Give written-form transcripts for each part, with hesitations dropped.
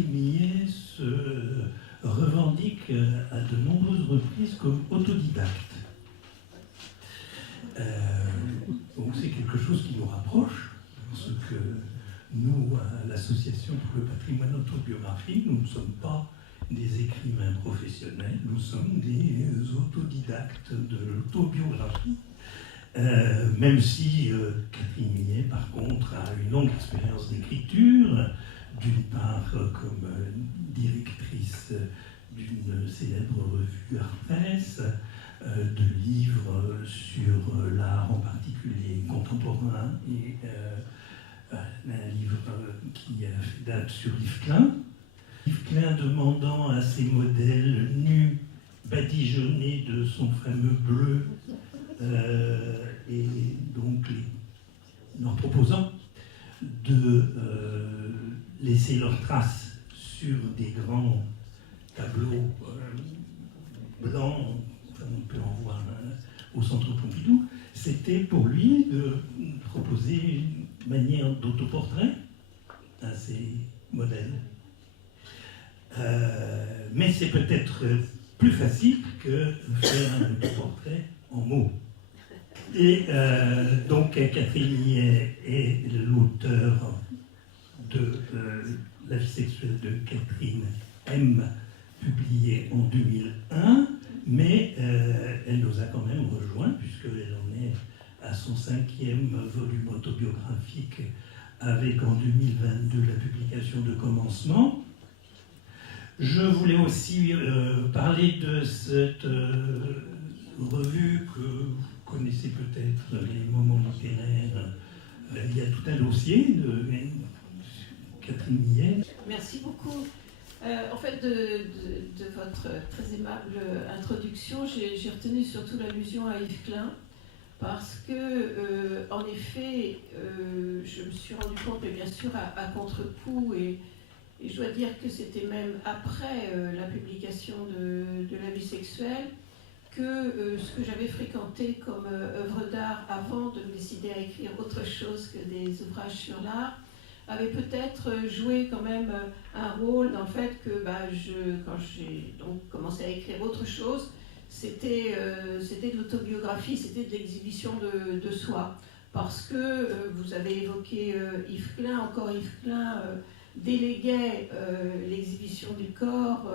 Catherine Millet se revendique à de nombreuses reprises comme autodidacte. Donc c'est quelque chose qui nous rapproche, parce que nous, à l'Association pour le patrimoine autobiographique, nous ne sommes pas des écrivains professionnels, nous sommes des autodidactes de l'autobiographie. Même si Catherine Millet, par contre, a une longue expérience d'écriture, d'une part comme directrice d'une célèbre revue Arthès, de livres sur l'art, en particulier contemporain, et un livre qui fait date sur Yves Klein. Yves Klein demandant à ses modèles nus, badigeonnés de son fameux bleu, et donc leur proposant de laisser leurs traces sur des grands tableaux blancs, enfin, on peut en voir au Centre Pompidou, c'était pour lui de proposer une manière d'autoportrait à ses modèles. Mais c'est peut-être plus facile que faire un autoportrait en mots. Et donc Catherine Millet est l'auteur de La vie sexuelle de Catherine M, publié en 2001, mais elle nous a quand même rejoint, puisqu'elle en est à son 5e volume autobiographique, avec en 2022 la publication de Commencement. Je voulais aussi parler de cette revue que vous connaissez peut-être, les Moments littéraires. Il y a tout un dossier de Catherine Millet. Merci beaucoup. En fait, de votre très aimable introduction, j'ai retenu surtout l'allusion à Yves Klein, parce que, en effet, je me suis rendu compte, mais bien sûr à contre-coup, et je dois dire que c'était même après la publication de La vie sexuelle, que ce que j'avais fréquenté comme œuvre d'art avant de me décider à écrire autre chose que des ouvrages sur l'art, avait peut-être joué quand même un rôle dans le fait que quand j'ai donc commencé à écrire autre chose, c'était de l'autobiographie, c'était de l'exhibition de soi. Parce que vous avez évoqué Yves Klein, encore Yves Klein déléguait l'exhibition du corps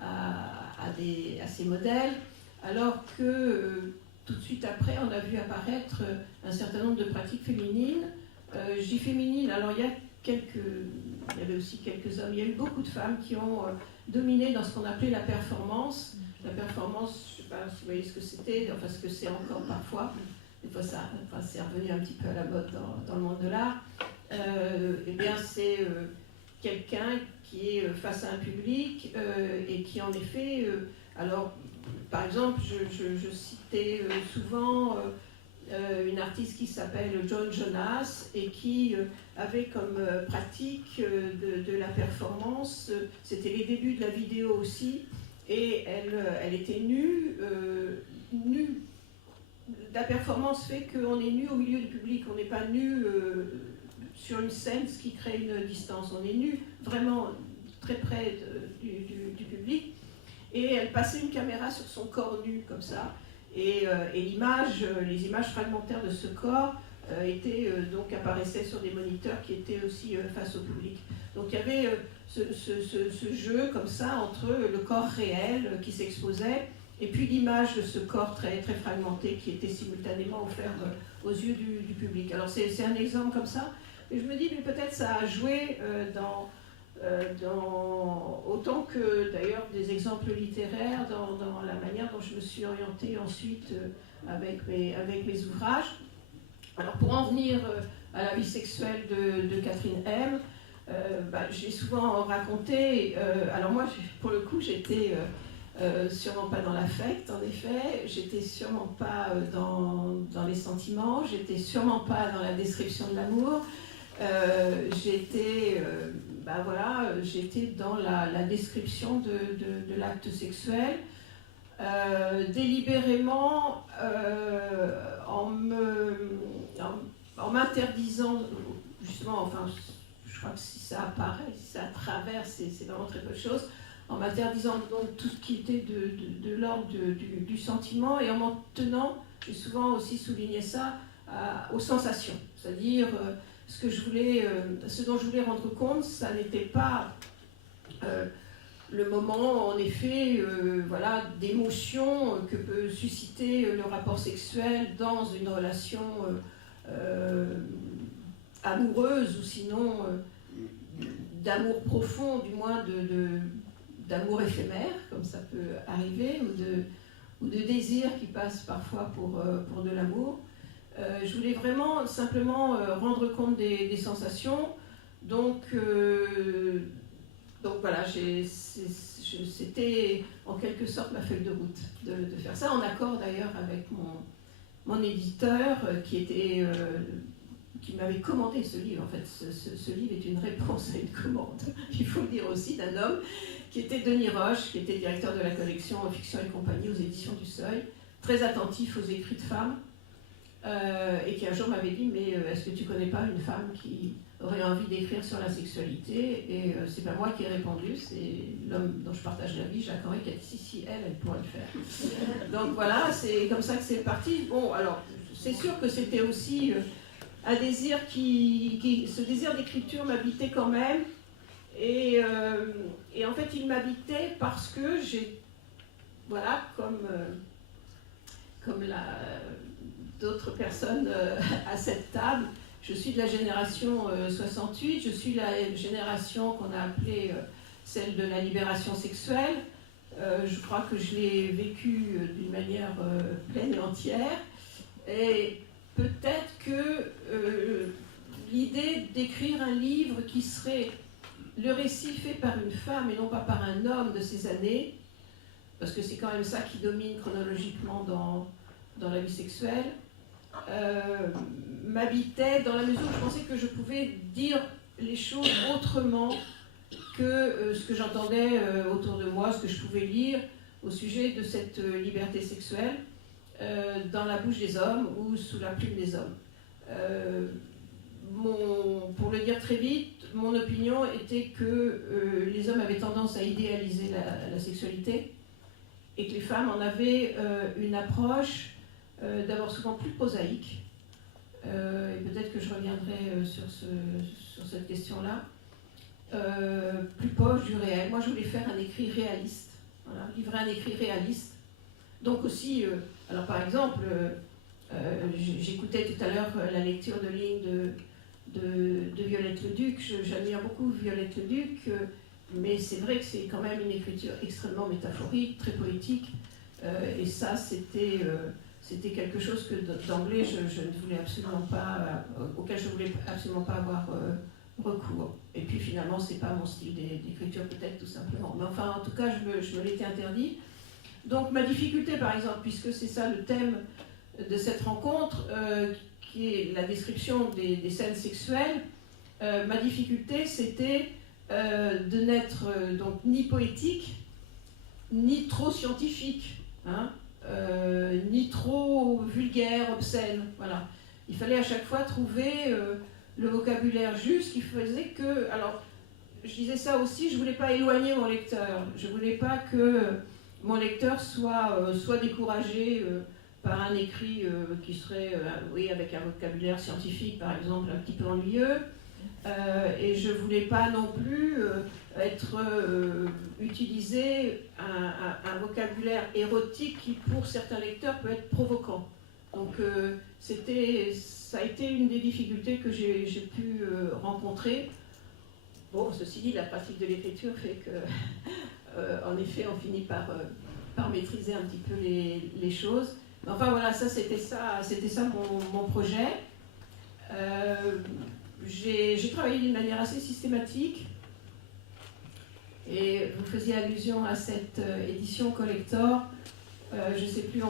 à ses modèles, alors que tout de suite après, on a vu apparaître un certain nombre de pratiques féminines. Je dis féminines, alors il y avait aussi quelques hommes, il y a eu beaucoup de femmes qui ont dominé dans ce qu'on appelait la performance. La performance, je ne sais pas si vous voyez ce que c'était, enfin ce que c'est encore parfois. Des fois, c'est revenu un petit peu à la mode dans le monde de l'art. Eh bien, c'est quelqu'un qui est face à un public et qui, en effet, alors, par exemple, je citais souvent une artiste qui s'appelle Joan Jonas et qui avait comme pratique de la performance, c'était les débuts de la vidéo aussi, et elle était nue. La performance fait qu'on est nu au milieu du public, on n'est pas nu sur une scène, ce qui crée une distance. On est nu vraiment très près du public, et elle passait une caméra sur son corps nu comme ça, et les images fragmentaires de ce corps donc apparaissaient sur des moniteurs qui étaient aussi face au public. Donc il y avait ce jeu comme ça entre le corps réel qui s'exposait et puis l'image de ce corps très, très fragmenté qui était simultanément offert aux yeux du public. Alors c'est un exemple comme ça, et je me dis, mais peut-être ça a joué autant que d'ailleurs des exemples littéraires dans la manière dont je me suis orientée ensuite avec mes ouvrages. Alors pour en venir à La vie sexuelle de Catherine M, j'ai souvent raconté, alors moi pour le coup j'étais sûrement pas dans l'affect, en effet, j'étais sûrement pas dans les sentiments, j'étais sûrement pas dans la description de l'amour, j'étais dans la description de l'acte sexuel, délibérément en m'interdisant, justement, enfin, je crois que si ça apparaît, si ça traverse, c'est vraiment très peu de choses, en m'interdisant donc tout ce qui était de l'ordre du sentiment et en m'en tenant, j'ai souvent aussi souligné ça, aux sensations. C'est-à-dire, ce dont je voulais rendre compte, ça n'était pas le moment, en effet, voilà, d'émotion que peut susciter le rapport sexuel dans une relation amoureuse ou sinon d'amour profond, du moins d'amour éphémère, comme ça peut arriver, ou de désir qui passe parfois pour de l'amour. Je voulais vraiment simplement rendre compte des sensations. Donc voilà, c'était en quelque sorte ma feuille de route de faire ça, en accord d'ailleurs avec mon éditeur qui m'avait commandé ce livre. En fait, ce livre est une réponse à une commande, il faut le dire aussi, d'un homme qui était Denis Roche, qui était directeur de la collection Fiction et compagnie aux éditions du Seuil, très attentif aux écrits de femmes, et qui un jour m'avait dit « Mais est-ce que tu connais pas une femme qui aurait envie d'écrire sur la sexualité ?» Et c'est pas moi qui ai répondu, c'est l'homme dont je partage la vie, Jacques Henri, qui a dit « Si, elle pourrait le faire. » Donc voilà, c'est comme ça que c'est parti. Bon, alors, c'est sûr que c'était aussi un désir ce désir d'écriture m'habitait quand même. Et en fait, il m'habitait parce que j'ai, voilà, comme d'autres personnes à cette table, je suis de la génération 68, je suis la génération qu'on a appelée celle de la libération sexuelle. Je crois que je l'ai vécue d'une manière pleine et entière. Et peut-être que l'idée d'écrire un livre qui serait le récit fait par une femme et non pas par un homme de ces années, parce que c'est quand même ça qui domine chronologiquement dans la vie sexuelle, m'habitait dans la mesure où je pensais que je pouvais dire les choses autrement que ce que j'entendais autour de moi, ce que je pouvais lire au sujet de cette liberté sexuelle dans la bouche des hommes ou sous la plume des hommes. Pour le dire très vite, mon opinion était que les hommes avaient tendance à idéaliser la sexualité et que les femmes en avaient une approche d'abord souvent plus prosaïque. Et peut-être que je reviendrai sur cette question-là. Plus proche du réel. Moi, je voulais faire un écrit réaliste. Voilà, livrer un écrit réaliste. Donc aussi, alors par exemple, j'écoutais tout à l'heure la lecture de lignes de Violette Leduc. J'admire beaucoup Violette Leduc, mais c'est vrai que c'est quand même une écriture extrêmement métaphorique, très poétique. Et ça, c'était quelque chose que d'emblée je ne voulais absolument pas, auquel je voulais absolument pas avoir recours. Et puis finalement, c'est pas mon style d'écriture peut-être tout simplement. Mais enfin, en tout cas, je me l'étais interdit. Donc ma difficulté, par exemple, puisque c'est ça le thème de cette rencontre, qui est la description des scènes sexuelles, ma difficulté, c'était de n'être donc ni poétique, ni trop scientifique, hein, ni trop vulgaire, obscène. Voilà. Il fallait à chaque fois trouver le vocabulaire juste qui faisait que... Alors, je disais ça aussi, je ne voulais pas éloigner mon lecteur. Je ne voulais pas que mon lecteur soit découragé par un écrit qui serait, oui, avec un vocabulaire scientifique, par exemple, un petit peu ennuyeux. Et je ne voulais pas non plus utiliser un vocabulaire érotique qui, pour certains lecteurs, peut être provoquant. Donc, ça a été une des difficultés que j'ai pu rencontrer. Bon, ceci dit, la pratique de l'écriture fait que, en effet, on finit par maîtriser un petit peu les choses. Mais enfin, voilà, c'était ça mon projet. J'ai travaillé d'une manière assez systématique. Et vous faisiez allusion à cette édition collector. Je ne sais plus,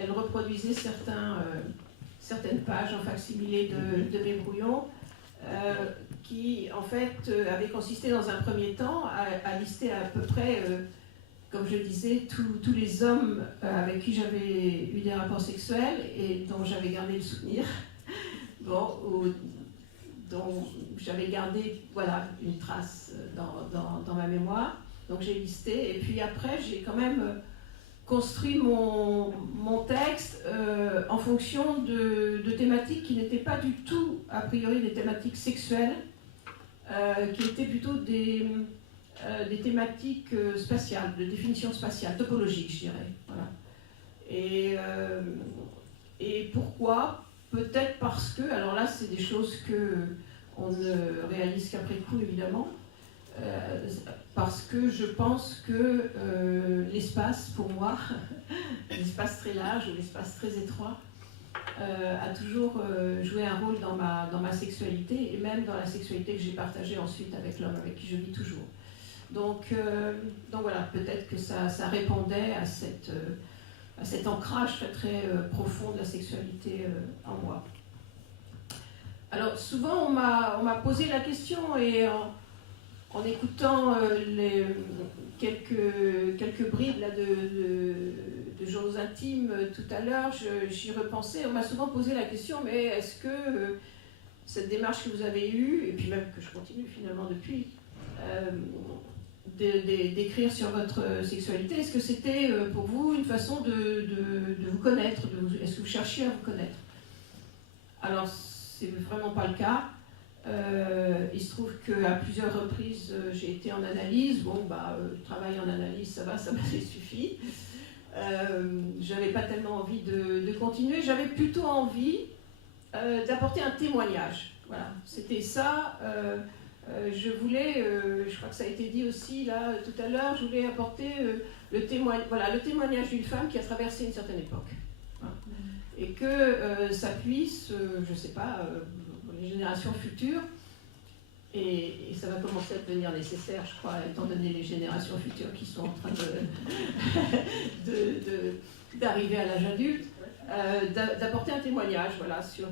elle reproduisait certaines pages en facsimilé de mes brouillons, qui en fait avait consisté dans un premier temps à lister à peu près, comme je disais, tous les hommes avec qui j'avais eu des rapports sexuels et dont j'avais gardé le souvenir. Bon, dont j'avais gardé une trace dans ma mémoire. Donc j'ai listé, et puis après j'ai quand même construit mon texte en fonction de thématiques qui n'étaient pas du tout, a priori, des thématiques sexuelles, qui étaient plutôt des thématiques spatiales, de définition spatiale, topologique, je dirais. Voilà. Et pourquoi ? Peut-être parce que, alors là, c'est des choses qu'on ne réalise qu'après coup, évidemment, parce que je pense que l'espace, pour moi, l'espace très large ou l'espace très étroit, a toujours joué un rôle dans ma sexualité, et même dans la sexualité que j'ai partagée ensuite avec l'homme avec qui je vis toujours. Donc voilà, peut-être que ça répondait à cet ancrage très très profond de la sexualité en moi. Alors souvent on m'a posé la question, et en écoutant quelques bribes là, de journaux intimes tout à l'heure, j'y repensais. On m'a souvent posé la question, mais est-ce que cette démarche que vous avez eue, et puis même que je continue finalement depuis, d'écrire sur votre sexualité, est-ce que c'était pour vous une façon de vous connaître, est-ce que vous cherchiez à vous connaître? Alors, c'est vraiment pas le cas. Il se trouve qu'à plusieurs reprises, j'ai été en analyse. Bon, travailler en analyse, ça m'avait suffi. J'avais pas tellement envie de continuer. J'avais plutôt envie d'apporter un témoignage. Voilà, c'était ça. Je voulais, je crois que ça a été dit aussi là tout à l'heure, je voulais apporter le témoignage d'une femme qui a traversé une certaine époque. Hein, et que ça puisse, je ne sais pas, pour les générations futures, et ça va commencer à devenir nécessaire, je crois, étant donné les générations futures qui sont en train d'arriver à l'âge adulte, d'apporter un témoignage sur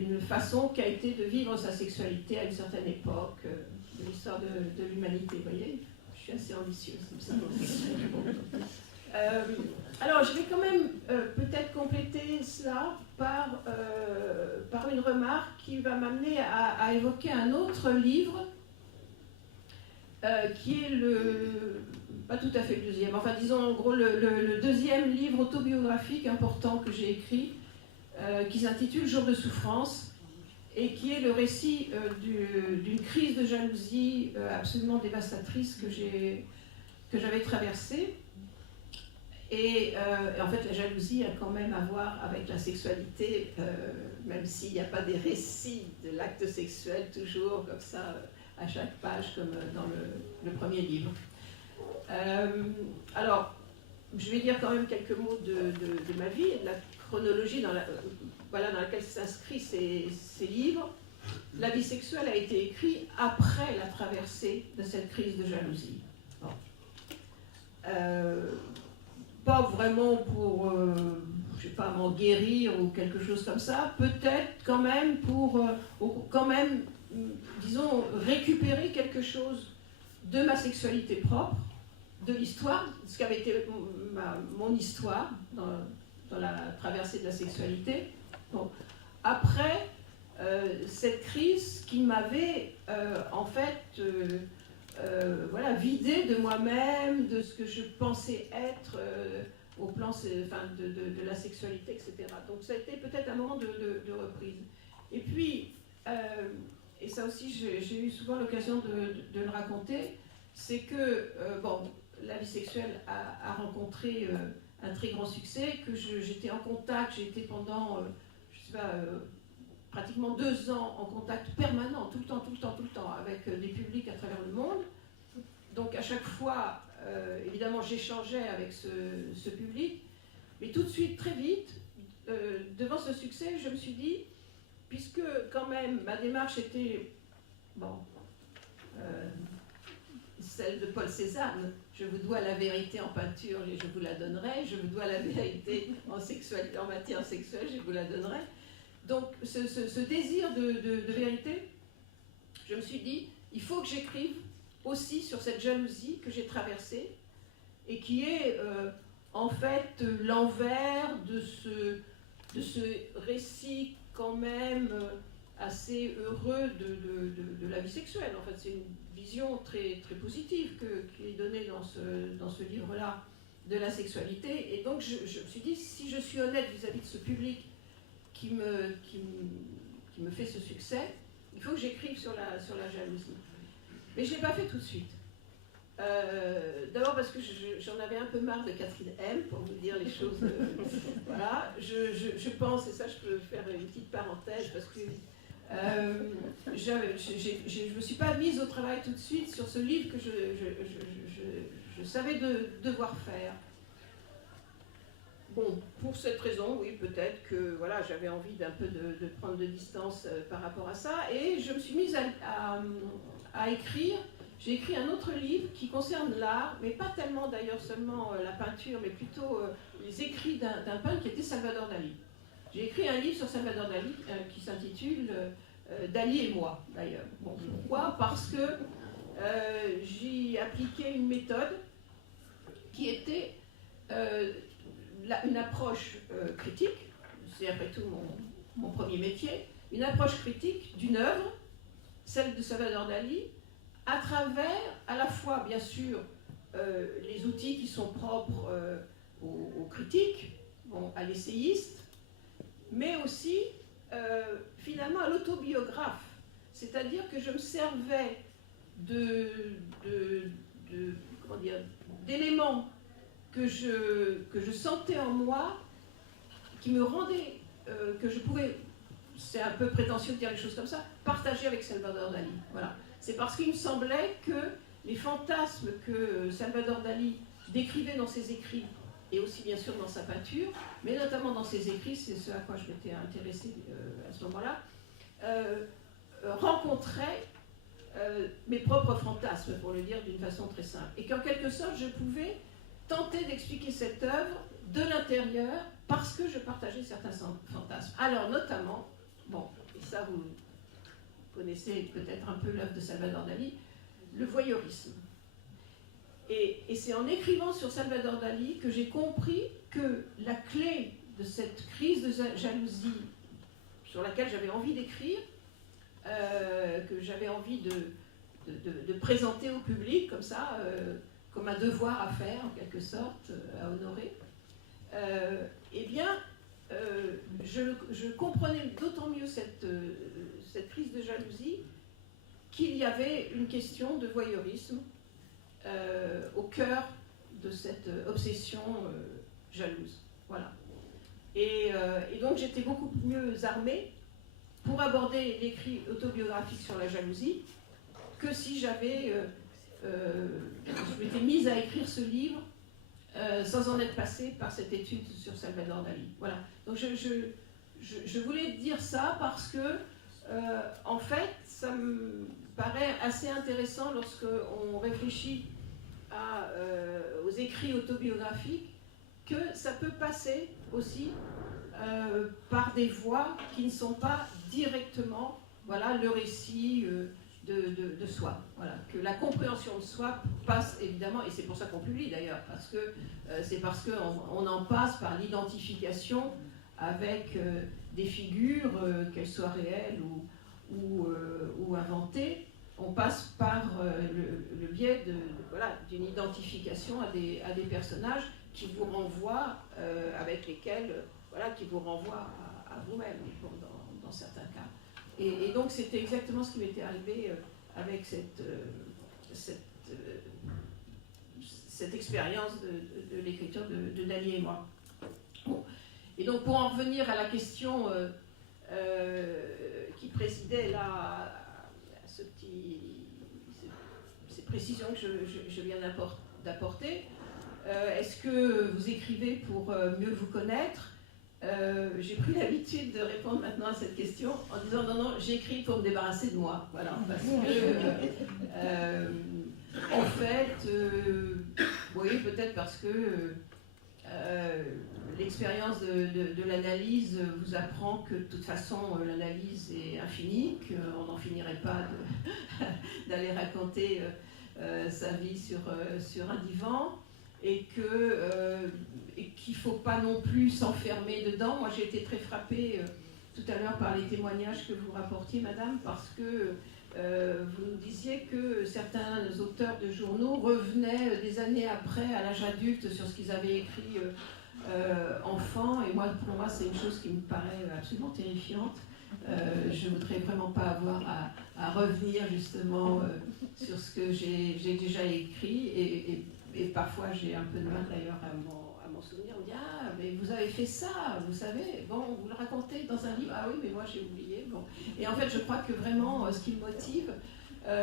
une façon qu'a été de vivre sa sexualité à une certaine époque de l'histoire de l'humanité. Vous voyez, je suis assez ambitieuse comme ça. Alors, je vais quand même peut-être compléter cela par une remarque qui va m'amener à évoquer un autre livre qui est pas tout à fait le deuxième, enfin disons en gros le deuxième livre autobiographique important que j'ai écrit, qui s'intitule Jour de souffrance, et qui est le récit d'une crise de jalousie absolument dévastatrice que j'avais traversée. Et en fait, la jalousie a quand même à voir avec la sexualité, même s'il n'y a pas des récits de l'acte sexuel toujours comme ça à chaque page, comme dans le premier livre. Alors, je vais dire quand même quelques mots de ma vie, de la chronologie dans laquelle s'inscrivent ces livres. La vie sexuelle a été écrite après la traversée de cette crise de jalousie. Bon. Pas vraiment pour, je sais pas, m'en guérir ou quelque chose comme ça, peut-être quand même pour, disons, récupérer quelque chose de ma sexualité propre, de l'histoire, ce qu'avait été mon histoire dans la traversée de la sexualité. Bon. Après cette crise qui m'avait en fait vidé de moi-même, de ce que je pensais être au plan de la sexualité, etc. Donc ça a été peut-être un moment de reprise. Et puis, et ça aussi j'ai eu souvent l'occasion de le raconter, c'est que la vie sexuelle a rencontré un très grand succès, que j'étais en contact, j'ai été pendant, pratiquement 2 ans en contact permanent, tout le temps, avec des publics à travers le monde. Donc à chaque fois, évidemment, j'échangeais avec ce public, mais tout de suite, très vite, devant ce succès, je me suis dit, puisque quand même ma démarche était, celle de Paul Cézanne, je vous dois la vérité en peinture et je vous la donnerai, je vous dois la vérité en matière sexuelle, je vous la donnerai. Donc ce désir de vérité, je me suis dit, il faut que j'écrive aussi sur cette jalousie que j'ai traversée et qui est en fait l'envers de ce récit quand même assez heureux de la vie sexuelle. En fait, c'est une vision très, très positive qui est donnée dans ce livre-là de la sexualité. Et donc, je me suis dit, si je suis honnête vis-à-vis de ce public qui me fait ce succès, il faut que j'écrive sur la jalousie. Mais je ne l'ai pas fait tout de suite. D'abord parce que j'en avais un peu marre de Catherine M, pour vous dire les choses. Voilà, je pense, et ça je peux faire une petite parenthèse, parce que je ne me suis pas mise au travail tout de suite sur ce livre que je savais devoir faire. Bon, pour cette raison, oui, peut-être que voilà, j'avais envie d'un peu de prendre de distance par rapport à ça, et je me suis mise à écrire. J'ai écrit un autre livre qui concerne l'art, mais pas tellement d'ailleurs seulement la peinture, mais plutôt les écrits d'un peintre qui était Salvador Dali. J'ai écrit un livre sur Salvador Dali qui s'intitule Dali et moi, d'ailleurs. Bon, pourquoi ? Parce que j'y appliquais une méthode qui était une approche critique, c'est après tout mon premier métier, une approche critique d'une œuvre, celle de Salvador Dali, à travers, à la fois, bien sûr, les outils qui sont propres aux critiques, bon, à l'essayiste, mais aussi, finalement, à l'autobiographe. C'est-à-dire que je me servais d'éléments que je sentais en moi, qui me rendaient, que je pouvais, c'est un peu prétentieux de dire les choses comme ça, partager avec Salvador Dali. Voilà. C'est parce qu'il me semblait que les fantasmes que Salvador Dali décrivait dans ses écrits, et aussi bien sûr dans sa peinture, mais notamment dans ses écrits, c'est ce à quoi je m'étais intéressée à ce moment-là, rencontraient mes propres fantasmes, pour le dire d'une façon très simple. Et qu'en quelque sorte, je pouvais tenter d'expliquer cette œuvre de l'intérieur parce que je partageais certains fantasmes. Alors notamment, bon, et ça vous connaissez peut-être un peu l'œuvre de Salvador Dali, le voyeurisme. Et c'est en écrivant sur Salvador Dali que j'ai compris que la clé de cette crise de jalousie sur laquelle j'avais envie d'écrire, que j'avais envie de présenter au public comme ça, comme un devoir à faire en quelque sorte, à honorer, eh bien, je comprenais d'autant mieux cette crise de jalousie qu'il y avait une question de voyeurisme au cœur de cette obsession jalouse. Voilà. Et donc j'étais beaucoup mieux armée pour aborder l'écrit autobiographique sur la jalousie que si je m'étais mise à écrire ce livre sans en être passée par cette étude sur Salvador Dali. Voilà. Donc je voulais dire ça parce que, en fait, ça me paraît assez intéressant lorsqu'on réfléchit aux écrits autobiographiques, que ça peut passer aussi par des voies qui ne sont pas directement, voilà, le récit de soi. Voilà. Que la compréhension de soi passe évidemment, et c'est pour ça qu'on publie d'ailleurs, parce que c'est parce qu'on en passe par l'identification avec des figures, qu'elles soient réelles ou inventées. On passe par le biais d'une identification à des personnages qui vous renvoient, avec lesquels, qui vous renvoient à vous-même dans certains cas. Et donc c'était exactement ce qui m'était arrivé avec cette expérience de l'écriture de Dali et moi. Bon. Et donc pour en revenir à la question qui présidait là à ces précisions que je viens d'apporter, est-ce que vous écrivez pour mieux vous connaître ? J'ai pris l'habitude de répondre maintenant à cette question en disant non, j'écris pour me débarrasser de moi. Voilà, parce que, en fait, oui, peut-être parce que l'expérience de l'analyse vous apprend que de toute façon l'analyse est infinie, qu'on n'en finirait pas d'aller raconter sa vie sur un divan. Et qu'il ne faut pas non plus s'enfermer dedans. Moi, j'ai été très frappée, tout à l'heure par les témoignages que vous rapportiez, madame, parce que vous nous disiez que certains auteurs de journaux revenaient des années après, à l'âge adulte, sur ce qu'ils avaient écrit enfant. Et moi, pour moi, c'est une chose qui me paraît absolument terrifiante. Je ne voudrais vraiment pas avoir à revenir justement sur ce que j'ai déjà écrit. Et parfois, j'ai un peu de mal d'ailleurs à m'en souvenir. On me dit, ah, mais vous avez fait ça, vous savez, bon, vous le racontez dans un livre, ah oui, mais moi j'ai oublié. Bon. Et en fait, je crois que vraiment, ce qui me motive,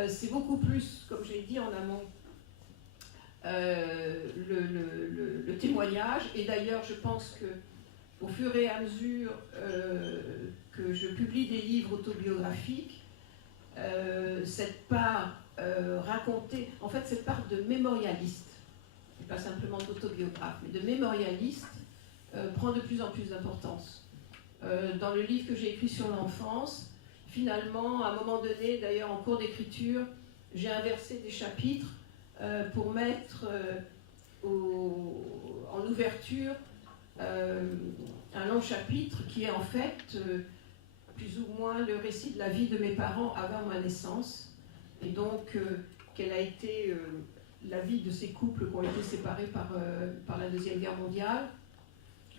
c'est beaucoup plus, comme j'ai dit en amont, le témoignage. Et d'ailleurs, je pense que au fur et à mesure que je publie des livres autobiographiques, cette part racontée, en fait, cette part de mémorialiste, pas simplement d'autobiographe, mais de mémorialiste, prend de plus en plus d'importance. Dans le livre que j'ai écrit sur l'enfance, finalement, à un moment donné, d'ailleurs en cours d'écriture, j'ai inversé des chapitres pour mettre en ouverture un long chapitre qui est en fait plus ou moins le récit de la vie de mes parents avant ma naissance, et donc quelle a été la vie de ces couples qui ont été séparés par la Deuxième Guerre mondiale.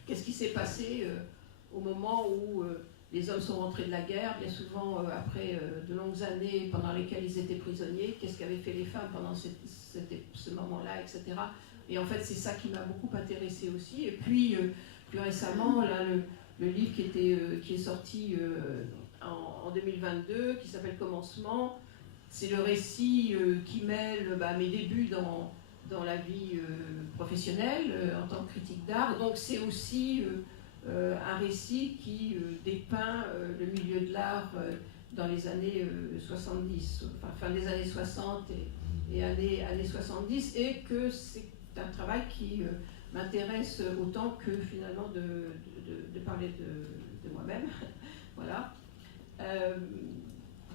Qu'est-ce qui s'est passé au moment où les hommes sont rentrés de la guerre, bien souvent après de longues années pendant lesquelles ils étaient prisonniers, qu'est-ce qu'avaient fait les femmes pendant ce moment-là, etc. Et en fait, c'est ça qui m'a beaucoup intéressée aussi. Et puis, plus récemment, là, le livre qui est sorti en 2022, qui s'appelle Commencement, c'est le récit qui mêle mes débuts dans la vie professionnelle en tant que critique d'art. Donc c'est aussi un récit qui dépeint le milieu de l'art dans les années 70, enfin fin des années 60 et années 70, et que c'est un travail qui m'intéresse autant que finalement de parler de moi-même. Voilà.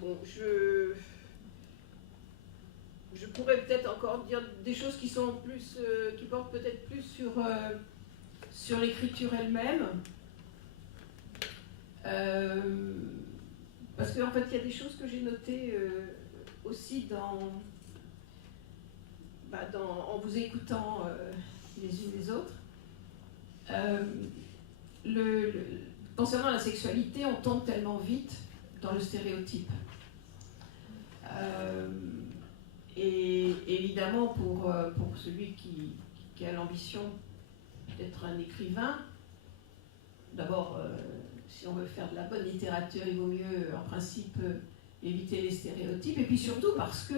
Bon, je pourrais peut-être encore dire des choses qui sont plus, qui portent peut-être plus sur l'écriture elle-même. Parce qu'en fait, il y a des choses que j'ai notées aussi en vous écoutant les unes les autres. Concernant la sexualité, on tombe tellement vite dans le stéréotype. Et évidemment, pour celui qui a l'ambition d'être un écrivain, d'abord, si on veut faire de la bonne littérature, il vaut mieux, en principe, éviter les stéréotypes. Et puis surtout parce que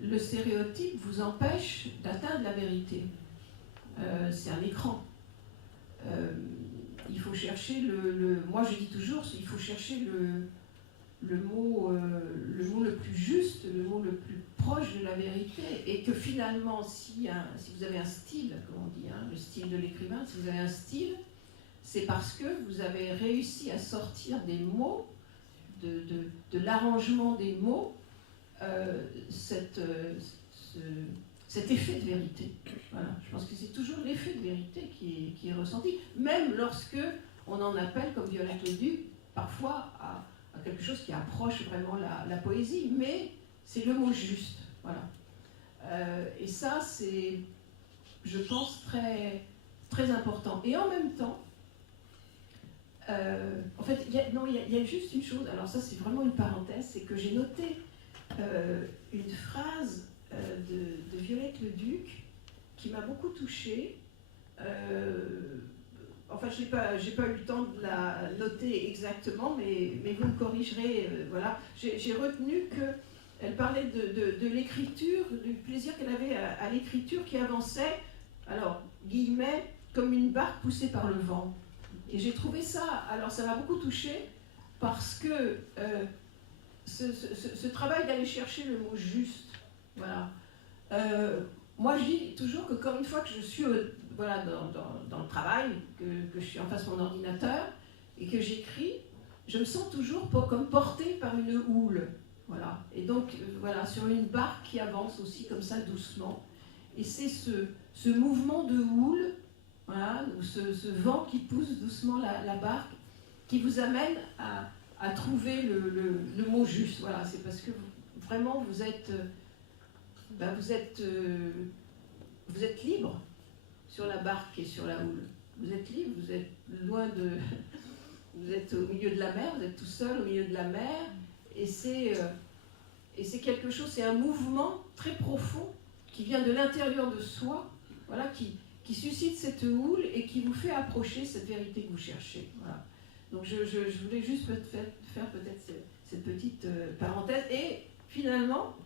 le stéréotype vous empêche d'atteindre la vérité. C'est un écran. Il faut chercher moi, je dis toujours, il faut chercher le mot le plus juste, le mot le plus proche de la vérité, et que finalement, si vous avez un style, comme on dit, le style de l'écrivain, si vous avez un style, c'est parce que vous avez réussi à sortir des mots, de l'arrangement des mots, cet effet de vérité. Voilà. Je pense que c'est toujours l'effet de vérité qui est ressenti, même lorsque on en appelle, comme Violette Leduc, parfois à quelque chose qui approche vraiment la poésie, mais c'est le mot juste. Voilà. Et ça, c'est, je pense, très, très important. Et en même temps, en fait, il y a juste une chose, alors ça c'est vraiment une parenthèse, c'est que j'ai noté une phrase de Violette Leduc qui m'a beaucoup touchée. Enfin, j'ai pas eu le temps de la noter exactement, mais vous me corrigerez. Voilà. J'ai retenu qu'elle parlait de l'écriture, du plaisir qu'elle avait à l'écriture qui avançait, alors, guillemets, comme une barque poussée par le vent. Et j'ai trouvé ça, alors ça m'a beaucoup touchée, parce que ce travail d'aller chercher le mot juste, voilà. Moi, je dis toujours que, comme une fois que je suis voilà, dans le travail, que je suis en face de mon ordinateur et que j'écris, je me sens toujours comme portée par une houle. Voilà. Et donc, voilà, sur une barque qui avance aussi comme ça doucement. Et c'est ce mouvement de houle, voilà, ou ce vent qui pousse doucement la barque, qui vous amène à trouver le mot juste. Voilà, c'est parce que vraiment vous êtes libre sur la barque et sur la houle. Vous êtes libre, vous êtes loin de... Vous êtes au milieu de la mer, vous êtes tout seul au milieu de la mer, et c'est quelque chose, c'est un mouvement très profond qui vient de l'intérieur de soi, voilà, qui suscite cette houle et qui vous fait approcher cette vérité que vous cherchez. Voilà. Donc je voulais juste faire peut-être cette petite parenthèse, et finalement,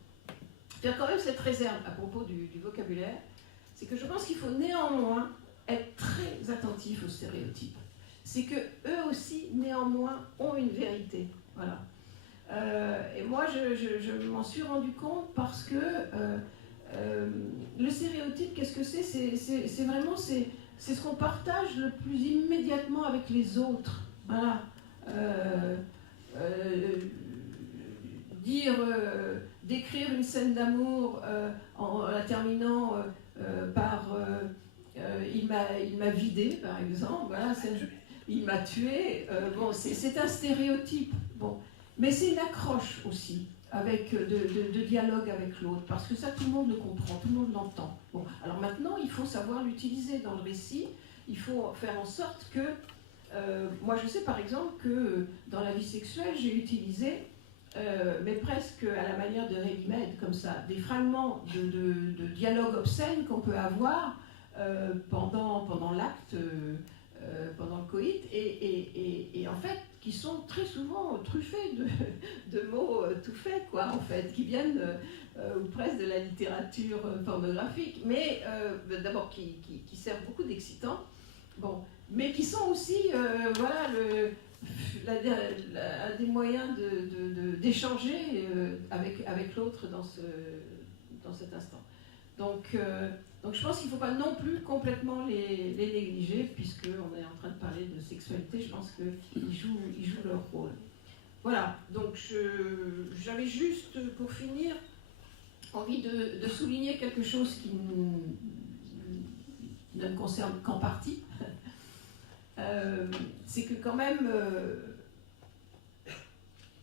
faire quand même cette réserve à propos du vocabulaire, c'est que je pense qu'il faut néanmoins être très attentif aux stéréotypes. C'est que eux aussi, néanmoins, ont une vérité. Voilà. Et moi, je m'en suis rendu compte parce que le stéréotype, qu'est-ce que c'est ? C'est vraiment c'est ce qu'on partage le plus immédiatement avec les autres. Voilà. Décrire une scène d'amour en la terminant par il m'a vidé, par exemple. Voilà, il m'a tué. Bon, c'est un stéréotype. Bon. Mais c'est une accroche aussi, avec de dialogue avec l'autre, parce que ça, tout le monde le comprend, tout le monde l'entend. Bon, alors maintenant, il faut savoir l'utiliser dans le récit. Il faut faire en sorte que... moi, je sais par exemple que dans la vie sexuelle, j'ai utilisé, mais presque à la manière de Ready-Made, comme ça, des fragments de dialogue obscène qu'on peut avoir pendant l'acte, pendant le coït, et en fait, qui sont très souvent truffés de mots tout faits, quoi, en fait, qui viennent ou presque de la littérature pornographique, mais d'abord qui servent beaucoup d'excitants, bon, mais qui sont aussi, voilà, un des moyens d'échanger avec l'autre dans cet instant. Donc je pense qu'il ne faut pas non plus complètement les négliger, puisqu'on est en train de parler de sexualité. Je pense qu'ils jouent leur rôle. Voilà, donc j'avais juste, pour finir, envie de souligner quelque chose qui ne me concerne qu'en partie. C'est que quand même,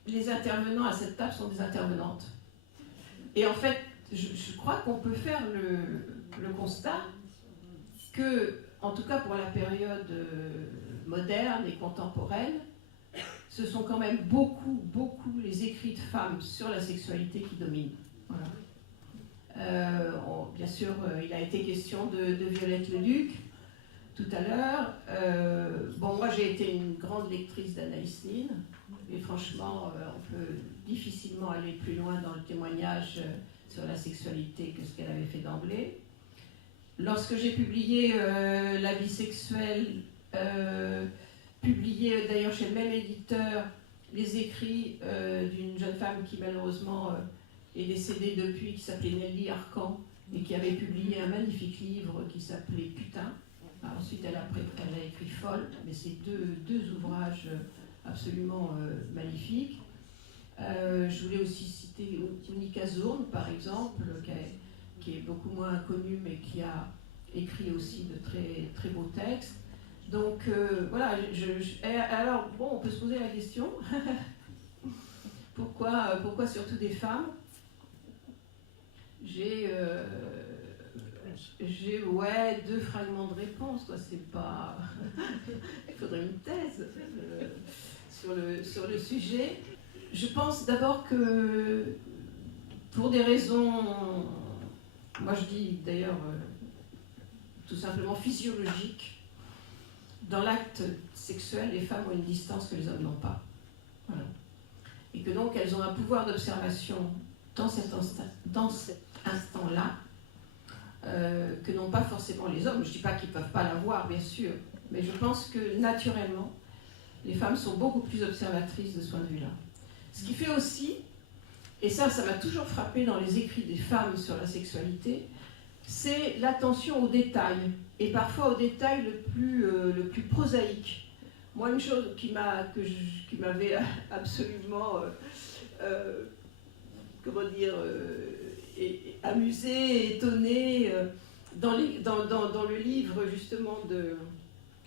les intervenants à cette table sont des intervenantes. Et en fait, je crois qu'on peut faire le constat que, en tout cas pour la période moderne et contemporaine, ce sont quand même beaucoup les écrits de femmes sur la sexualité qui dominent. Voilà. Bien sûr, il a été question de Violette Leduc tout à l'heure. Bon, moi j'ai été une grande lectrice d'Anaïs Nin, et franchement, on peut difficilement aller plus loin dans le témoignage sur la sexualité que ce qu'elle avait fait d'emblée. Lorsque j'ai publié La vie sexuelle, publié d'ailleurs chez le même éditeur, les écrits d'une jeune femme qui malheureusement est décédée depuis, qui s'appelait Nelly Arcan, et qui avait publié un magnifique livre qui s'appelait Putain. Alors, ensuite, elle a écrit Folle, mais c'est deux ouvrages absolument magnifiques. Je voulais aussi citer Monica Zorn, par exemple, qui est beaucoup moins inconnue, mais qui a écrit aussi de très beaux textes. Donc, voilà, alors, bon, on peut se poser la question, pourquoi surtout des femmes ? J'ai 2 fragments de réponse, quoi. C'est pas... Il faudrait une thèse sur le sujet. Je pense d'abord que, pour des raisons, moi je dis d'ailleurs tout simplement physiologiques, dans l'acte sexuel, les femmes ont une distance que les hommes n'ont pas. Voilà. Et que donc elles ont un pouvoir d'observation dans cet instant-là, que n'ont pas forcément les hommes. Je ne dis pas qu'ils ne peuvent pas l'avoir, bien sûr, mais je pense que naturellement, les femmes sont beaucoup plus observatrices de ce point de vue-là. Ce qui fait aussi, et ça m'a toujours frappé dans les écrits des femmes sur la sexualité, c'est l'attention aux détails, et parfois aux détails le plus prosaïque. Moi, une chose qui m'avait absolument, amusée, étonnée, dans le livre justement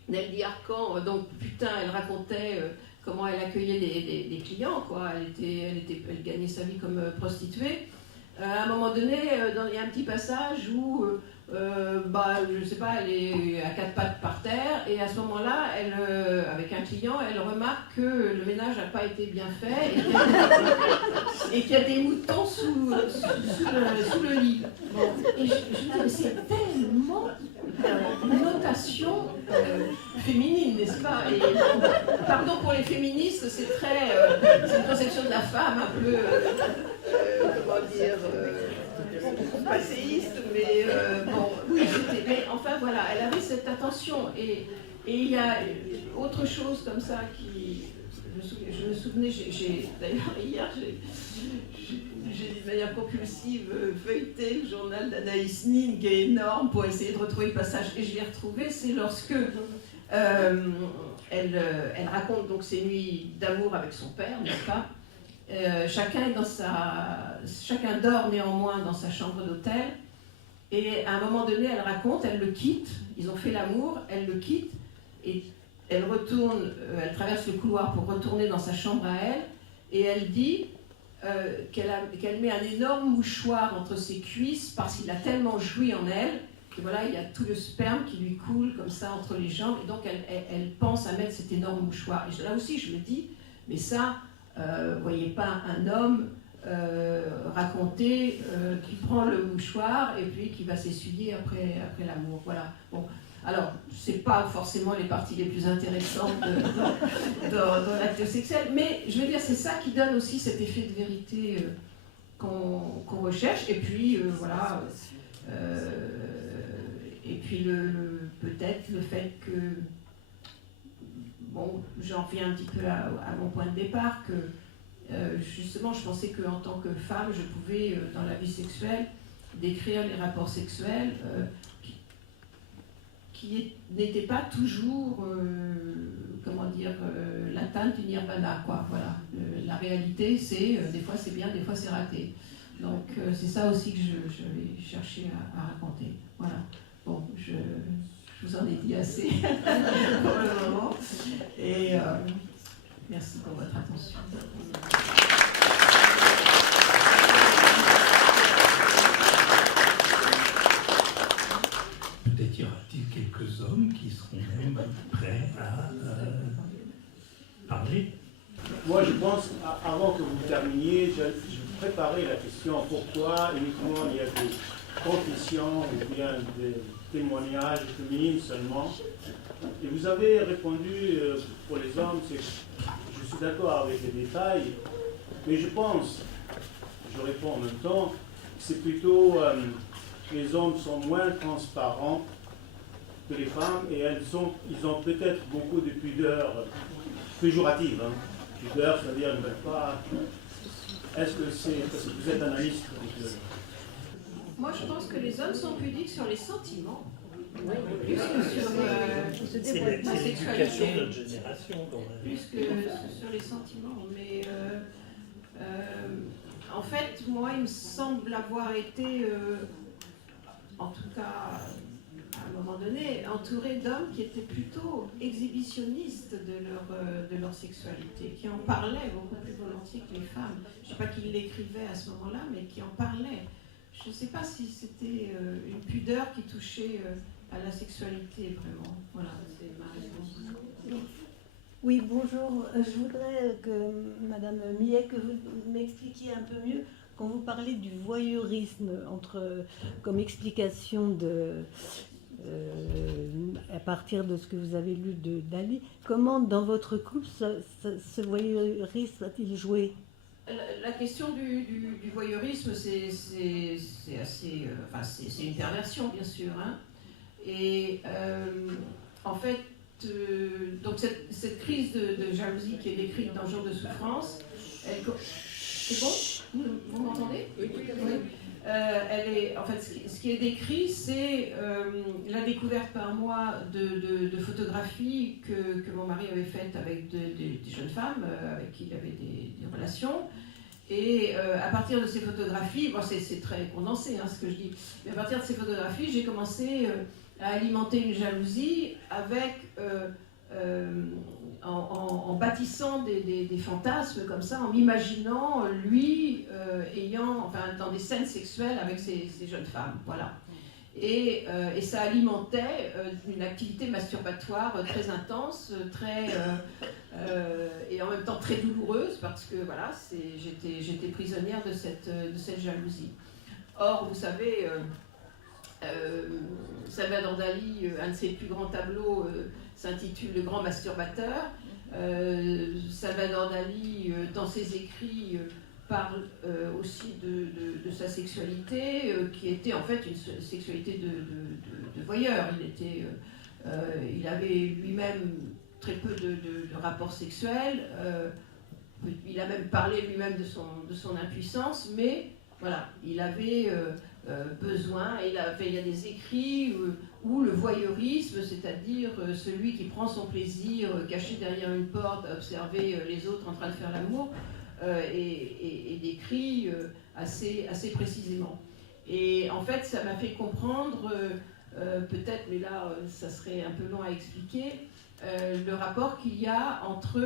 Nelly Arcan, donc putain, elle racontait comment elle accueillait des clients, quoi. Elle gagnait sa vie comme prostituée. À un moment donné, il y a un petit passage où, je sais pas, elle est à quatre pattes par terre, et à ce moment-là, avec un client, elle remarque que le ménage n'a pas été bien fait et qu'il y a des moutons sous le lit. Bon. Et je me dis, mais c'est tellement une notation féminine, n'est-ce pas? Et pardon pour les féministes, c'est une conception de la femme un peu, comment dire, passéiste, mais bon, oui, mais enfin voilà, elle avait cette attention, et il y a autre chose comme ça qui, je me souvenais, d'ailleurs hier, j'ai de manière compulsive feuilleté le journal d'Anaïs Nin, qui est énorme, pour essayer de retrouver le passage, et je l'ai retrouvé, c'est lorsque elle raconte donc ses nuits d'amour avec son père, n'est-ce pas? Chacun dort néanmoins dans sa chambre d'hôtel, et à un moment donné, elle raconte, elle le quitte, ils ont fait l'amour, elle le quitte, et elle retourne, elle traverse le couloir pour retourner dans sa chambre à elle, et elle dit qu'elle met un énorme mouchoir entre ses cuisses parce qu'il a tellement joui en elle, que voilà, il y a tout le sperme qui lui coule comme ça entre les jambes, et donc elle pense à mettre cet énorme mouchoir. Et là aussi, je me dis, mais ça, vous voyez pas un homme raconter qui prend le mouchoir et puis qui va s'essuyer après l'amour. Voilà. Bon. Alors, c'est pas forcément les parties les plus intéressantes dans l'acte sexuel, mais je veux dire, c'est ça qui donne aussi cet effet de vérité qu'on recherche. Et puis, voilà. Et puis, peut-être le fait que, bon, j'en reviens un petit peu à mon point de départ, que justement, je pensais qu'en tant que femme, je pouvais, dans la vie sexuelle, décrire les rapports sexuels qui n'étaient pas toujours, comment dire, l'atteinte du nirvana, quoi. Voilà. La réalité, c'est, des fois c'est bien, des fois c'est raté. Donc, c'est ça aussi que je vais chercher à raconter. Voilà. Bon, je vous en ai dit assez pour le moment. Et merci pour votre attention. Peut-être y aura-t-il quelques hommes qui seront même prêts à parler. Moi, je pense, avant que vous terminiez, je préparais la question pourquoi uniquement il y a des confessions ou bien des témoignages féminines seulement. Et vous avez répondu pour les hommes, je suis d'accord avec les détails, mais je réponds en même temps, que c'est plutôt les hommes sont moins transparents que les femmes et ils ont peut-être beaucoup de pudeur péjorative. Hein. Pudeur, c'est-à-dire ne veulent pas. Est-ce que c'est parce que vous êtes analyste? Moi, je pense que les hommes sont pudiques sur les sentiments. Plus que sur la sexualité. De notre génération, quand même. Plus que sur les sentiments. Mais en fait, moi, il me semble avoir été, en tout cas, à un moment donné, entourée d'hommes qui étaient plutôt exhibitionnistes de leur sexualité, qui en parlaient beaucoup plus volontiers que les femmes. Je ne sais pas qu'ils l'écrivaient à ce moment-là, mais qui en parlaient. Je ne sais pas si c'était une pudeur qui touchait à la sexualité, vraiment. Voilà, c'est ma réponse. Oui, bonjour. Je voudrais que, Madame Millet, que vous m'expliquiez un peu mieux, quand vous parlez du voyeurisme, comme explication à partir de ce que vous avez lu de Dali, comment dans votre couple ce voyeurisme a-t-il joué? La question du voyeurisme, c'est assez, c'est une perversion, bien sûr. Hein. Et en fait, donc cette crise de jalousie qui est décrite dans Jour de souffrance, c'est bon? Vous m'entendez? Oui. En fait, ce qui est décrit, c'est la découverte par moi de photographies que mon mari avait faites avec des jeunes femmes avec qui il avait des relations. Et à partir de ces photographies, bon, c'est très condensé ce que je dis, mais à partir de ces photographies, j'ai commencé à alimenter une jalousie avec, en bâtissant des fantasmes comme ça, en m'imaginant lui dans des scènes sexuelles avec ces jeunes femmes. Voilà. Et ça alimentait une activité masturbatoire très intense, et en même temps très douloureuse, parce que voilà, j'étais prisonnière de cette jalousie. Or, vous savez, Salvador Dali, un de ses plus grands tableaux s'intitule Le grand masturbateur. Salvador Dali, dans ses écrits, parle aussi de sa sexualité, qui était en fait une sexualité de voyeur. Il avait lui-même très peu de rapports sexuels. Il a même parlé lui-même de son impuissance, mais voilà, il avait besoin. Il y a des écrits où le voyeurisme, c'est-à-dire celui qui prend son plaisir caché derrière une porte à observer les autres en train de faire l'amour, est décrit assez précisément. Et en fait, ça m'a fait comprendre, peut-être, mais là, ça serait un peu long à expliquer, le rapport qu'il y a entre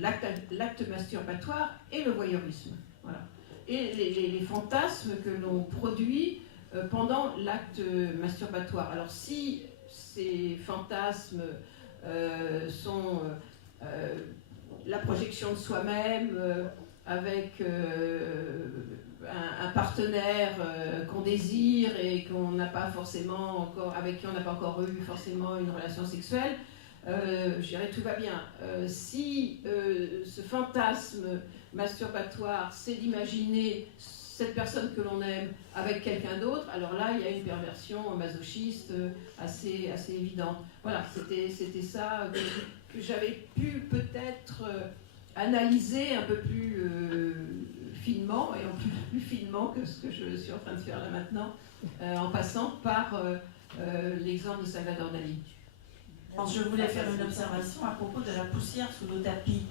l'acte masturbatoire et le voyeurisme. Voilà. Et les fantasmes que l'on produit pendant l'acte masturbatoire. Alors, si ces fantasmes sont la projection de soi-même avec un partenaire qu'on désire et qu'on n'a pas forcément encore, avec qui on n'a pas encore eu forcément une relation sexuelle, je dirais tout va bien. Si ce fantasme masturbatoire, c'est d'imaginer cette personne que l'on aime avec quelqu'un d'autre, alors là, il y a une perversion masochiste assez évidente. Voilà, c'était ça que j'avais pu peut-être analyser un peu plus finement, et en plus finement que ce que je suis en train de faire là maintenant, en passant par l'exemple de Salvador Dali. Je voulais faire une observation à propos de la poussière sous le tapis.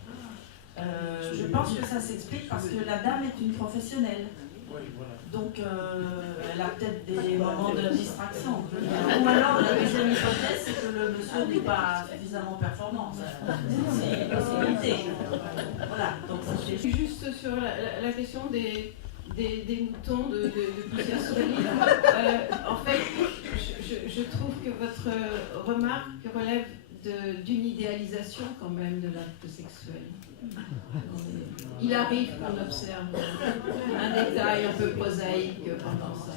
Je pense que ça s'explique parce que la dame est une professionnelle. Donc, elle a peut-être des moments de distraction. Ou alors, la deuxième hypothèse, c'est que le monsieur n'est pas suffisamment performant. C'est une possibilité. Voilà. Donc, juste sur la question des moutons de poussière sur le lit. En fait, je trouve que votre remarque relève d'une idéalisation quand même de l'acte sexuel. Il arrive qu'on observe un détail un peu prosaïque pendant ça.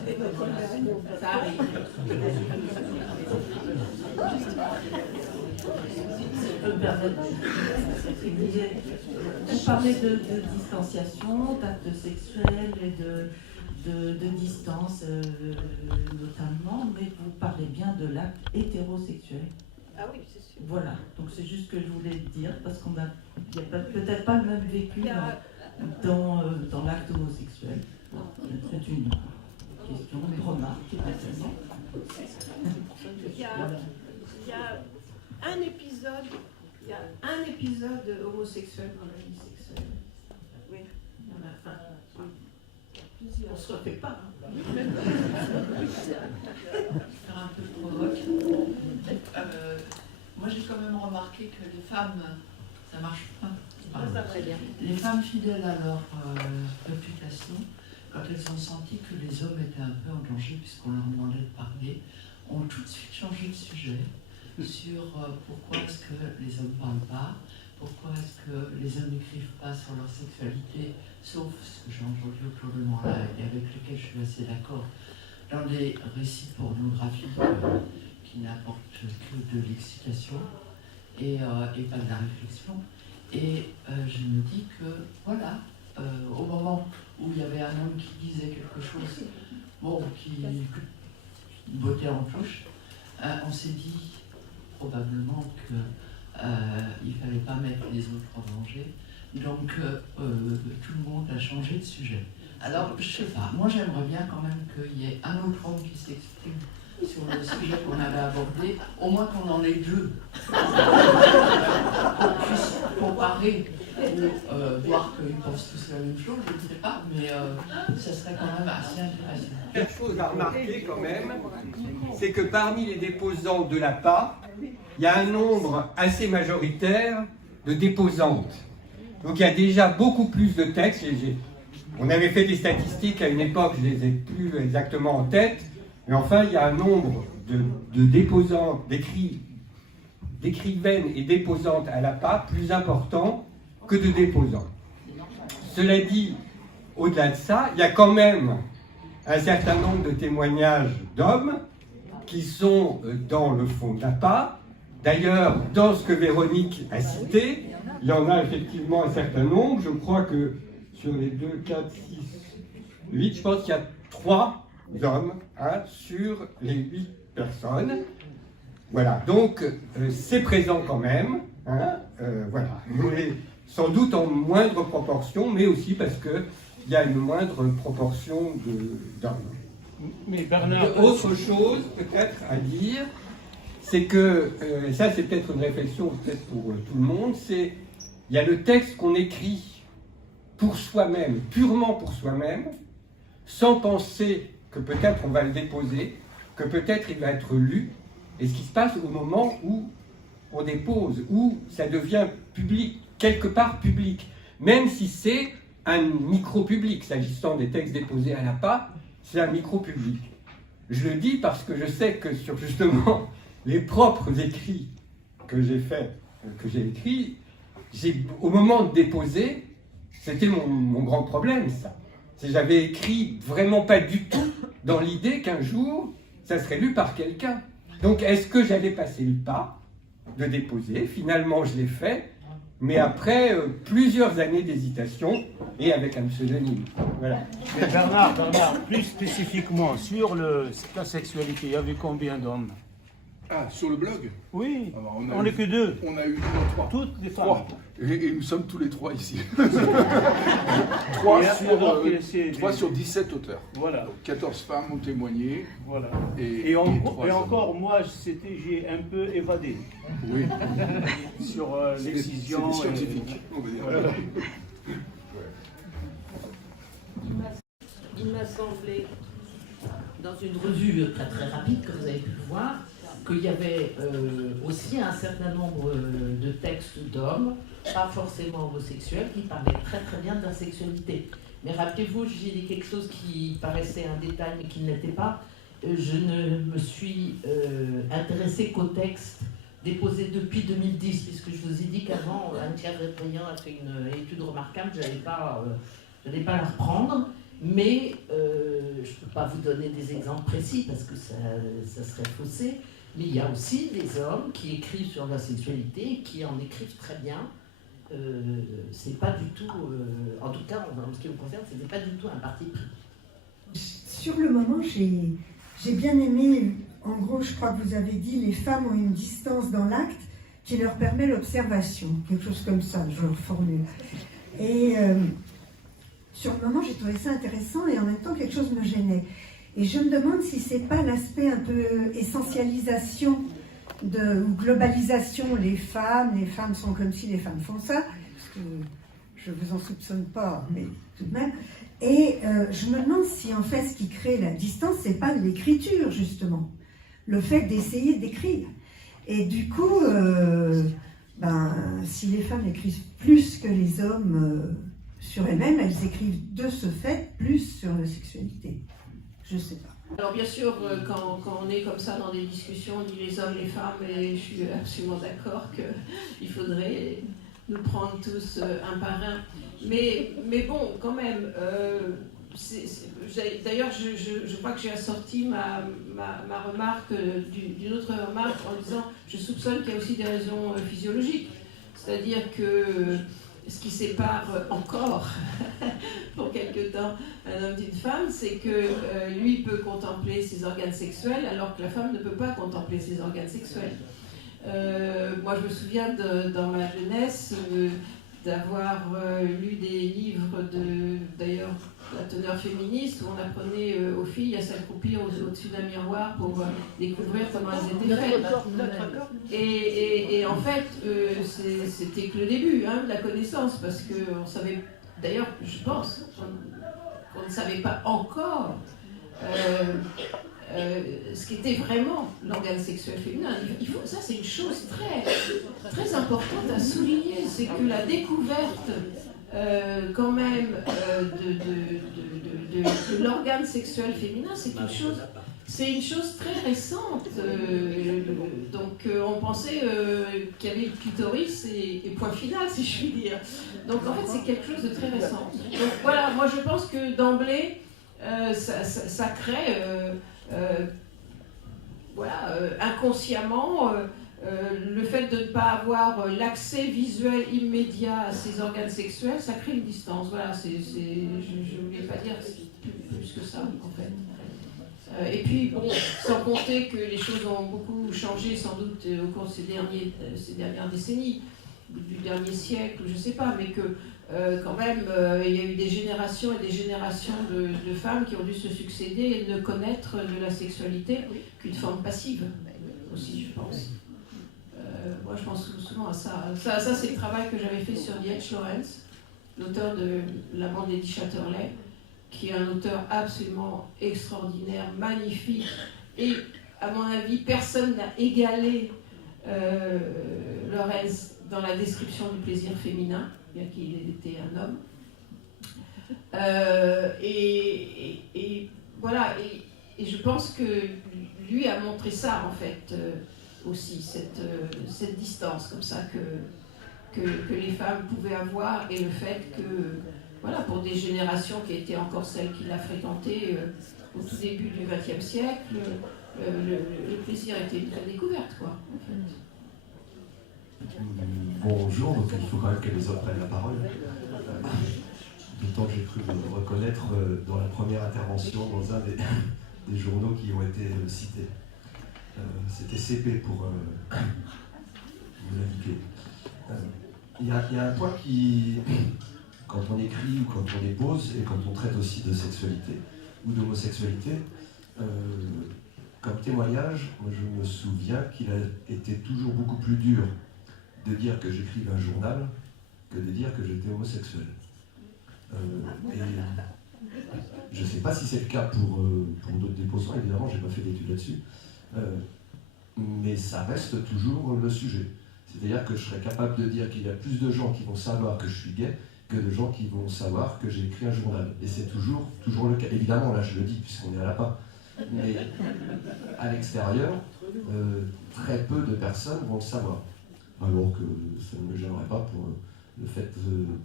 Ça arrive. Vous parlez de distanciation, d'actes sexuels et de distance notamment, mais vous parlez bien de l'acte hétérosexuel. Ah oui, c'est sûr. Voilà, donc c'est juste ce que je voulais dire, parce qu'on n'a peut-être pas le même vécu dans l'acte homosexuel. C'est une question, une remarque. Il y a un épisode homosexuel dans la vie sexuelle. Oui, il y en a plusieurs. On ne se refait pas. Faire un peu provoque. Moi, j'ai quand même remarqué que les femmes, ça marche pas. Les femmes fidèles à leur réputation, quand elles ont senti que les hommes étaient un peu en danger, puisqu'on leur demandait de parler, ont tout de suite changé de sujet sur pourquoi est-ce que les hommes ne parlent pas, pourquoi est-ce que les hommes n'écrivent pas sur leur sexualité, sauf ce que j'ai entendu autour de moi là, et avec lequel je suis assez d'accord, dans des récits pornographiques qui n'apportent que de l'excitation et pas de la réflexion. Et je me dis que, voilà, au moment où il y avait un homme qui disait quelque chose, qui bottait en touche, on s'est dit probablement qu'il ne fallait pas mettre les autres en danger. Donc, tout le monde a changé de sujet. Alors, je ne sais pas, moi j'aimerais bien quand même qu'il y ait un autre homme qui s'exprime sur le sujet qu'on avait abordé, au moins qu'on en ait deux, qu'on puisse comparer voir qu'ils pensent tous la même chose, je ne sais pas, mais ça serait quand même assez intéressant. Quelque chose à remarquer quand même, c'est que parmi les déposants de l'APA, il y a un nombre assez majoritaire de déposantes. Donc il y a déjà beaucoup plus de textes. On avait fait des statistiques à une époque, je ne les ai plus exactement en tête, mais enfin il y a un nombre de déposantes, d'écrivaines et déposantes à l'APA plus important que de déposants. Cela dit, au-delà de ça, il y a quand même un certain nombre de témoignages d'hommes qui sont dans le fond de l'APA. D'ailleurs, dans ce que Véronique a cité, il y en a effectivement un certain nombre. Je crois que sur les 2, 4, 6, 8, je pense qu'il y a 3 hommes sur les 8 personnes. Voilà, donc c'est présent quand même. Voilà. Mais sans doute en moindre proportion, mais aussi parce qu'il y a une moindre proportion d'hommes. Mais Bernard... Autre chose peut-être à dire, c'est que, ça c'est peut-être une réflexion peut-être pour tout le monde, c'est il y a le texte qu'on écrit pour soi-même, purement pour soi-même, sans penser que peut-être on va le déposer, que peut-être il va être lu, et ce qui se passe au moment où on dépose, où ça devient public, quelque part public, même si c'est un micro-public, s'agissant des textes déposés à l'APA, c'est un micro-public. Je le dis parce que je sais que sur justement les propres écrits que j'ai faits, que j'ai écrits, au moment de déposer, c'était mon grand problème, ça. J'avais écrit vraiment pas du tout dans l'idée qu'un jour, ça serait lu par quelqu'un. Donc, est-ce que j'allais passer le pas de déposer? Finalement, je l'ai fait, mais après plusieurs années d'hésitation et avec un pseudonyme. Voilà. Mais Bernard, plus spécifiquement, sur la sexualité, il y avait combien d'hommes? Ah, sur le blog? Oui, Alors, on n'est que 2. On a eu 3. Toutes les femmes. 3. Et nous sommes tous les 3 ici. 3 sur 17 auteurs. Voilà. Donc 14 femmes ont témoigné. Voilà. Et encore, moi, j'ai un peu évadé. Oui. Sur l'excision. C'est des scientifiques, on va dire. Voilà. Il m'a semblé, dans une revue très très rapide que vous avez pu voir, qu'il y avait aussi un certain nombre de textes d'hommes, pas forcément homosexuels, qui parlaient très très bien de la sexualité. Mais rappelez-vous, j'ai dit quelque chose qui paraissait un détail mais qui ne l'était pas. Je ne me suis intéressée qu'aux textes déposés depuis 2010, puisque je vous ai dit qu'avant, Anne-Claire Répriand a fait une étude remarquable, je n'allais pas la reprendre. Mais je ne peux pas vous donner des exemples précis parce que ça serait faussé. Mais il y a aussi des hommes qui écrivent sur la sexualité, qui en écrivent très bien. C'est pas du tout, en tout cas en ce qui me concerne, ce n'est pas du tout un parti pris. Sur le moment, j'ai bien aimé, en gros, je crois que vous avez dit, les femmes ont une distance dans l'acte qui leur permet l'observation, quelque chose comme ça, je reformule. Et sur le moment, j'ai trouvé ça intéressant et en même temps, quelque chose me gênait. Et je me demande si c'est pas l'aspect un peu essentialisation ou globalisation, les femmes sont comme si les femmes font ça, parce que je vous en soupçonne pas, mais tout de même. Et je me demande si en fait ce qui crée la distance, c'est pas l'écriture justement, le fait d'essayer d'écrire. Et du coup, si les femmes écrivent plus que les hommes sur elles-mêmes, elles écrivent de ce fait plus sur la sexualité. Je sais pas. Alors bien sûr, quand on est comme ça dans des discussions, on dit les hommes, les femmes, et je suis absolument d'accord qu'il faudrait nous prendre tous un par un. Mais bon, quand même, d'ailleurs, je crois que j'ai assorti ma remarque d'une autre remarque en disant, je soupçonne qu'il y a aussi des raisons physiologiques. C'est-à-dire que ce qui sépare encore, pour quelque temps, un homme d'une femme, c'est que lui peut contempler ses organes sexuels, alors que la femme ne peut pas contempler ses organes sexuels. Moi, je me souviens dans ma jeunesse, d'avoir lu des livres d'ailleurs la teneur féministe où on apprenait aux filles à s'accroupir au-dessus d'un miroir pour découvrir comment elles étaient faites. Et en fait, c'était que le début de la connaissance, parce qu'on savait, d'ailleurs, je pense, on ne savait pas encore ce qu'était vraiment l'organe sexuel féminin. Ça, c'est une chose très, très importante à souligner, c'est que la découverte quand même de l'organe sexuel féminin, c'est une chose très récente. Donc on pensait qu'il y avait le clitoris et point final, si je puis dire. Donc en fait, c'est quelque chose de très récent. Donc voilà, moi je pense que d'emblée, ça crée inconsciemment le fait de ne pas avoir l'accès visuel immédiat à ces organes sexuels, ça crée une distance. Voilà, je ne voulais pas dire plus que ça, en fait. Et puis, bon, sans compter que les choses ont beaucoup changé, sans doute, au cours de ces dernières décennies, du dernier siècle, je ne sais pas, mais que quand même, il y a eu des générations et des générations de femmes qui ont dû se succéder et ne connaître de la sexualité qu'une forme passive, aussi, je pense. Moi, je pense souvent à ça. Ça, c'est le travail que j'avais fait sur D.H. Lawrence, l'auteur de La bande d'Eddie Chatterley, qui est un auteur absolument extraordinaire, magnifique, et à mon avis, personne n'a égalé Lawrence dans la description du plaisir féminin, bien qu'il était un homme. Et voilà, et je pense que lui a montré ça, en fait, aussi, cette distance comme ça que les femmes pouvaient avoir, et le fait que, voilà, pour des générations qui étaient encore celles qui l'a fréquenté au tout début du XXe siècle, le plaisir était une vraie découverte, quoi, en fait. Bonjour, donc il faut quand même que les autres prennent la parole. D'autant que j'ai cru me reconnaître dans la première intervention dans un des journaux qui ont été cités. C'était CP pour vous l'indiquer. Il y a un point qui, quand on écrit ou quand on dépose, et quand on traite aussi de sexualité ou d'homosexualité, comme témoignage, moi je me souviens qu'il a été toujours beaucoup plus dur de dire que j'écrivais un journal que de dire que j'étais homosexuel. Et je ne sais pas si c'est le cas pour d'autres déposants, évidemment, je n'ai pas fait d'études là-dessus, mais ça reste toujours le sujet. C'est-à-dire que je serais capable de dire qu'il y a plus de gens qui vont savoir que je suis gay que de gens qui vont savoir que j'ai écrit un journal. Et c'est toujours le cas. Évidemment, là je le dis puisqu'on est à la fin, mais à l'extérieur, très peu de personnes vont le savoir. Alors que ça ne me gênerait pas pour le fait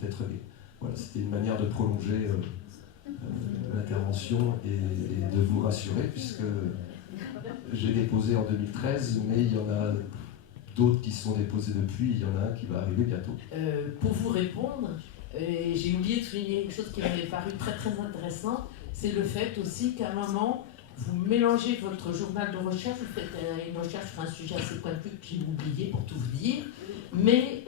d'être gay. Voilà, c'était une manière de prolonger l'intervention et de vous rassurer, puisque j'ai déposé en 2013, mais il y en a d'autres qui sont déposés depuis, il y en a un qui va arriver bientôt. Pour vous répondre, j'ai oublié de souligner quelque chose qui m'avait paru très très intéressant, c'est le fait aussi qu'à un moment, vous mélangez votre journal de recherche, vous faites une recherche sur un sujet assez pointu que j'ai oublié pour tout vous dire, mais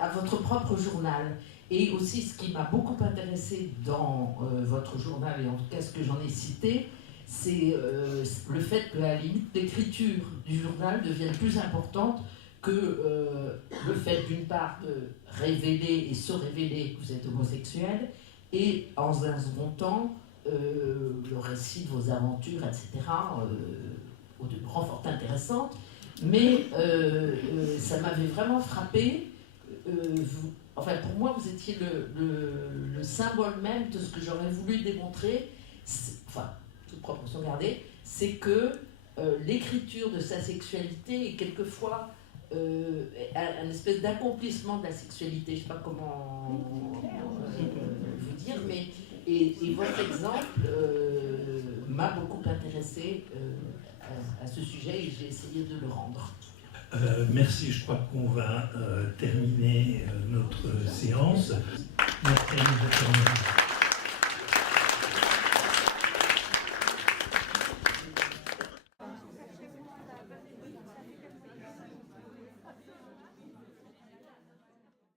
à votre propre journal. Et aussi, ce qui m'a beaucoup intéressé dans votre journal, et en tout cas ce que j'en ai cité, c'est le fait que la limite d'écriture du journal devienne plus importante que le fait d'une part de révéler et se révéler que vous êtes homosexuel, et en un second temps, le récit de vos aventures, etc., au demeurant fort intéressante, mais ça m'avait vraiment frappé. Enfin, pour moi, vous étiez le symbole même de ce que j'aurais voulu démontrer, enfin, toute proportion gardée, c'est que l'écriture de sa sexualité est quelquefois un espèce d'accomplissement de la sexualité. Je ne sais pas comment vous dire, mais et votre exemple m'a beaucoup intéressé à ce sujet, et j'ai essayé de le rendre. Merci, je crois qu'on va terminer notre séance. Merci à nous.